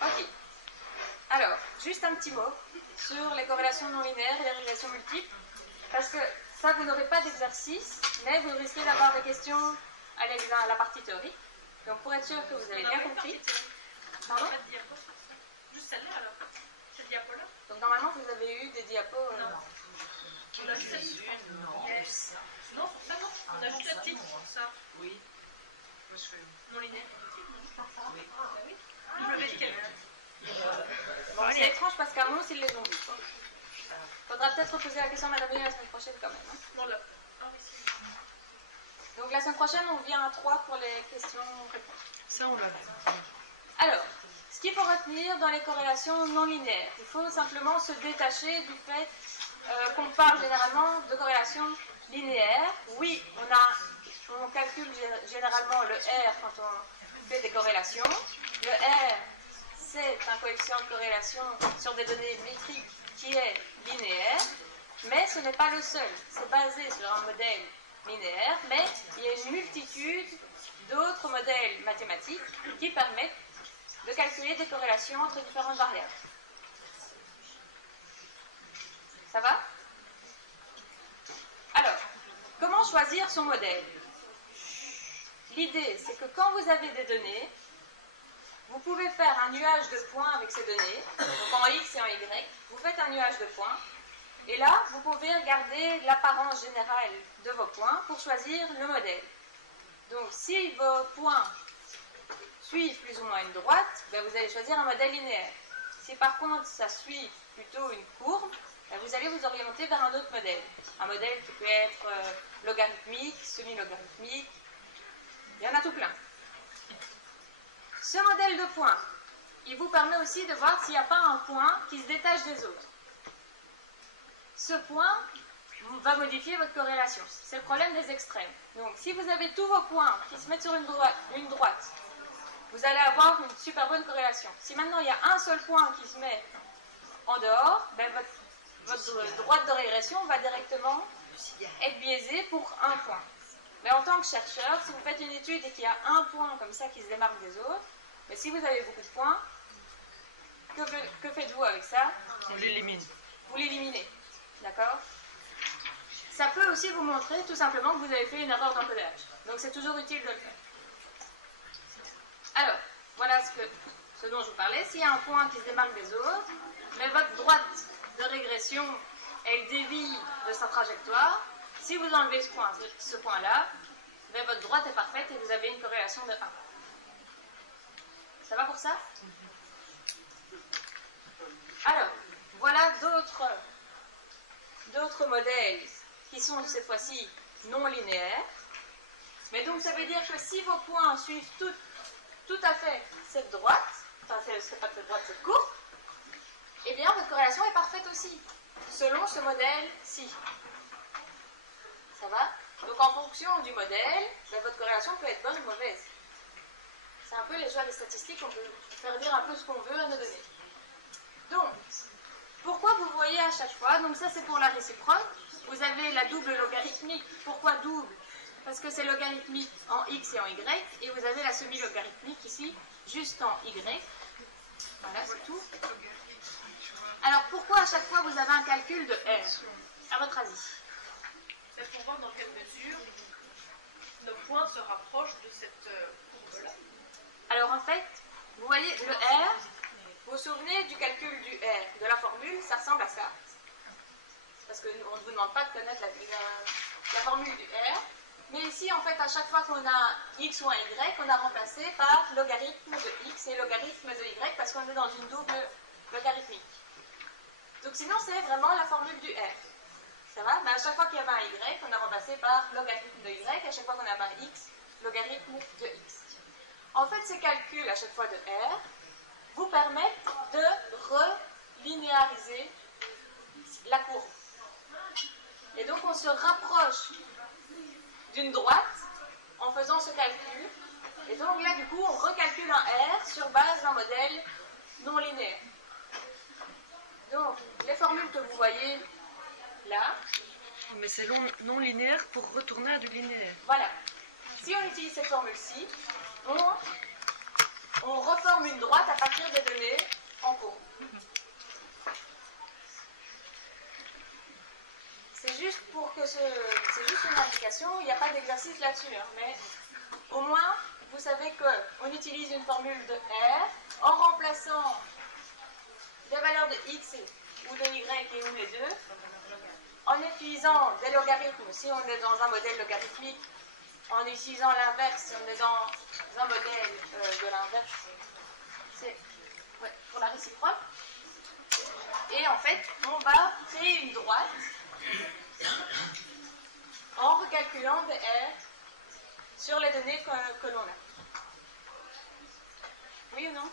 Ok. Alors, juste un petit mot sur les corrélations non linéaires et les régressions multiples, parce que ça, vous n'aurez pas d'exercice, mais vous risquez d'avoir des questions à la partie théorique. Donc, pour être sûr que vous avez bien compris. Pardon ? Juste celle-là alors. Cette diapo-là. Donc, normalement, vous avez eu des diapos. Non. On a juste la petite. Non, pour ça, non. On a juste la petite. Ça. Oui. Moi, je fais. Non linéaire. Oui. Oui. Je me vais dire Bon, c'est étrange parce qu'à Mons, ils les ont vus. Faudra peut-être reposer la question à Madame Lee la semaine prochaine quand même. Hein. Non, là. Ah oui, si. Donc, la semaine prochaine, on vient à 3 pour les questions-réponses. Ça, on l'a vu. Alors, ce qu'il faut retenir dans les corrélations non linéaires, il faut simplement se détacher du fait qu'on parle généralement de corrélations linéaires. Oui, on calcule généralement le R quand on fait des corrélations. Le R, c'est un coefficient de corrélation sur des données métriques qui est linéaire, mais ce n'est pas le seul. C'est basé sur un modèle linéaire, mais il y a une multitude d'autres modèles mathématiques qui permettent de calculer des corrélations entre différentes variables. Ça va ? Alors, comment choisir son modèle ? L'idée, c'est que quand vous avez des données, vous pouvez faire un nuage de points avec ces données, donc en X et en Y, vous faites un nuage de points, et là, vous pouvez regarder l'apparence générale de vos points pour choisir le modèle. Donc, si vos points suivent plus ou moins une droite, ben vous allez choisir un modèle linéaire. Si par contre ça suit plutôt une courbe, ben vous allez vous orienter vers un autre modèle. Un modèle qui peut être logarithmique, semi-logarithmique, il y en a tout plein. Ce modèle de points, il vous permet aussi de voir s'il n'y a pas un point qui se détache des autres. Ce point va modifier votre corrélation. C'est le problème des extrêmes. Donc si vous avez tous vos points qui se mettent sur une droite, vous allez avoir une super bonne corrélation. Si maintenant il y a un seul point qui se met en dehors, ben votre droite de régression va directement être biaisée pour un point. Mais en tant que chercheur, si vous faites une étude et qu'il y a un point comme ça qui se démarque des autres, mais si vous avez beaucoup de points, que faites-vous avec ça ? On l'élimine. Vous l'éliminez. D'accord ? Ça peut aussi vous montrer tout simplement que vous avez fait une erreur d'encodage. Donc c'est toujours utile de le faire. Alors, voilà ce dont je vous parlais. S'il y a un point qui se démarque des autres, mais votre droite de régression, elle dévie de sa trajectoire. Si vous enlevez ce point-là, ben votre droite est parfaite et vous avez une corrélation de 1. Ça va pour ça ? Alors, voilà d'autres modèles qui sont cette fois-ci non linéaires. Mais donc ça veut dire que si vos points suivent tout à fait cette droite, enfin c'est pas cette droite, cette courbe, eh bien votre corrélation est parfaite aussi, selon ce modèle-ci. Ça va ? Donc en fonction du modèle, ben, votre corrélation peut être bonne ou mauvaise. C'est un peu les joies des statistiques, on peut faire dire un peu ce qu'on veut à nos données. Donc, pourquoi vous voyez à chaque fois, donc ça c'est pour la réciproque, vous avez la double logarithmique. Pourquoi double ? Parce que c'est logarithmique en X et en Y, et vous avez la semi-logarithmique ici, juste en Y. Voilà, c'est tout. Alors pourquoi à chaque fois vous avez un calcul de R, à votre avis ? C'est pour voir dans quelle mesure nos points se rapprochent de cette courbe-là. Alors en fait, vous voyez le R, vous vous souvenez du calcul du R, de la formule, ça ressemble à ça. Parce qu'on ne vous demande pas de connaître la formule du R. Mais ici, en fait, à chaque fois qu'on a un X ou un Y, on a remplacé par logarithme de X et logarithme de Y parce qu'on est dans une double logarithmique. Donc sinon, c'est vraiment la formule du R. Ça va ? Mais à chaque fois qu'il y avait un Y, on a remplacé par logarithme de Y. À chaque fois qu'on a un X, logarithme de X. En fait, ces calculs, à chaque fois de R, vous permettent de relinéariser la courbe. Et donc, on se rapproche d'une droite en faisant ce calcul. Et donc là, du coup, on recalcule un R sur base d'un modèle non linéaire. Donc, les formules que vous voyez là... Mais c'est non linéaire pour retourner à du linéaire. Voilà. Si on utilise cette formule-ci, on reforme une droite à partir des données c'est juste une indication, il n'y a pas d'exercice là-dessus, hein, mais au moins, vous savez qu'on utilise une formule de R en remplaçant des valeurs de X ou de Y et ou les deux, en utilisant des logarithmes, si on est dans un modèle logarithmique, en utilisant l'inverse, si on est dans un modèle de l'inverse, c'est pour la réciproque. Et en fait, on va créer une droite en recalculant des R sur les données que l'on a. Oui ou non?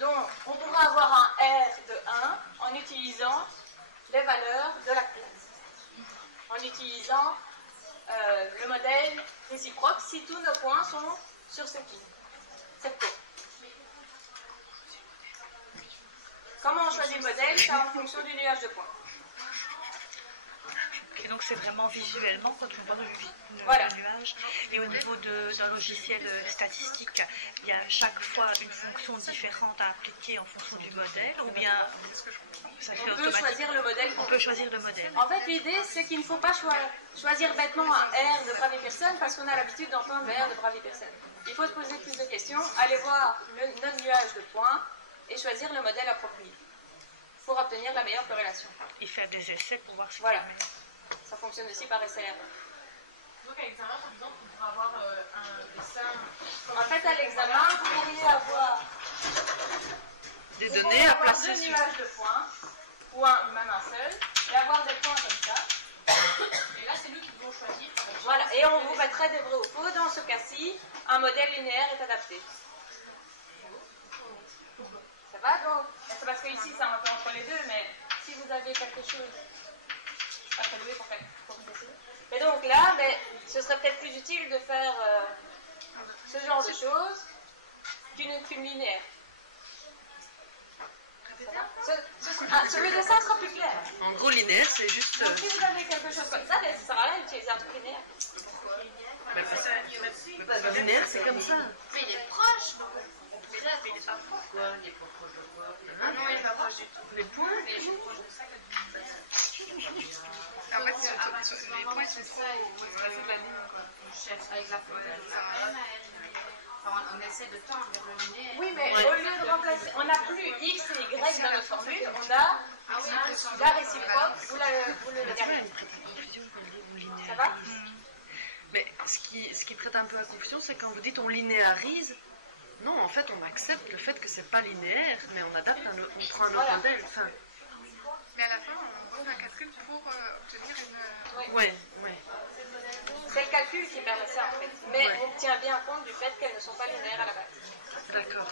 Donc, on pourra avoir un R de 1 en utilisant les valeurs de la classe, en utilisant le modèle réciproque si tous nos points sont sur cette ligne, cette courbe. Comment on choisit le modèle? C'est en fonction du nuage de points. Et donc c'est vraiment visuellement quand on voit le nuage. Et au niveau d'un logiciel statistique, il y a chaque fois une fonction différente à appliquer en fonction du modèle, ou bien ça fait on peut choisir le modèle. On peut choisir le modèle. En fait, l'idée c'est qu'il ne faut pas choisir bêtement un R de Bravé-Pearson parce qu'on a l'habitude d'entendre le R de Bravé-Pearson. Il faut se poser plus de questions, aller voir notre nuage de points et choisir le modèle approprié pour obtenir la meilleure corrélation. Et faire des essais pour voir si voilà. Ça fonctionne aussi par SLR. Donc à l'examen, par exemple, on pourra avoir un dessin. En fait, à l'examen, vous pourriez avoir des données à placer deux nuages de points, ou même un seul, et avoir des points comme ça. Et là, c'est nous qui devons choisir. Voilà, et on vous mettrait des vrais ou faux. Dans ce cas-ci, un modèle linéaire est adapté. Ça va donc? C'est parce que ici, c'est un peu entre les deux, mais si vous avez quelque chose. Pas très doué pour préciser. Et donc là, ce serait peut-être plus utile de faire ce genre de choses qu'une linéaire. Le dessin sera plus clair. En gros, linéaire, c'est juste. Donc, si vous avez quelque chose comme ça, ça sert à rien d'utiliser un truc linéaire. Linéaire, c'est comme ça. Mais il est proche, donc on peut faire, mais il n'est pas proche. Pourquoi il est pas proche de quoi? Ah non, il n'est pas proche du tout. Les points? Mais il est proche de ça que En fait, les points sont trop au tracé de la ligne, quoi. On cherche avec la formule. On essaie de tendre vers le linéaire. Oui, mais au lieu de remplacer, on n'a plus X et Y dans notre formule, on a la réciproque ou le logarithme. Ça va? Mais ce qui prête un peu à confusion, c'est quand vous dites on linéarise. Non, en fait, on accepte le fait que c'est pas linéaire, mais on adapte, on prend un autre modèle. Enfin, Mais à la fin, on fait un calcul pour obtenir une... ouais. C'est le calcul qui permet ça en fait. Mais on tient bien compte du fait qu'elles ne sont pas linéaires à la base. D'accord.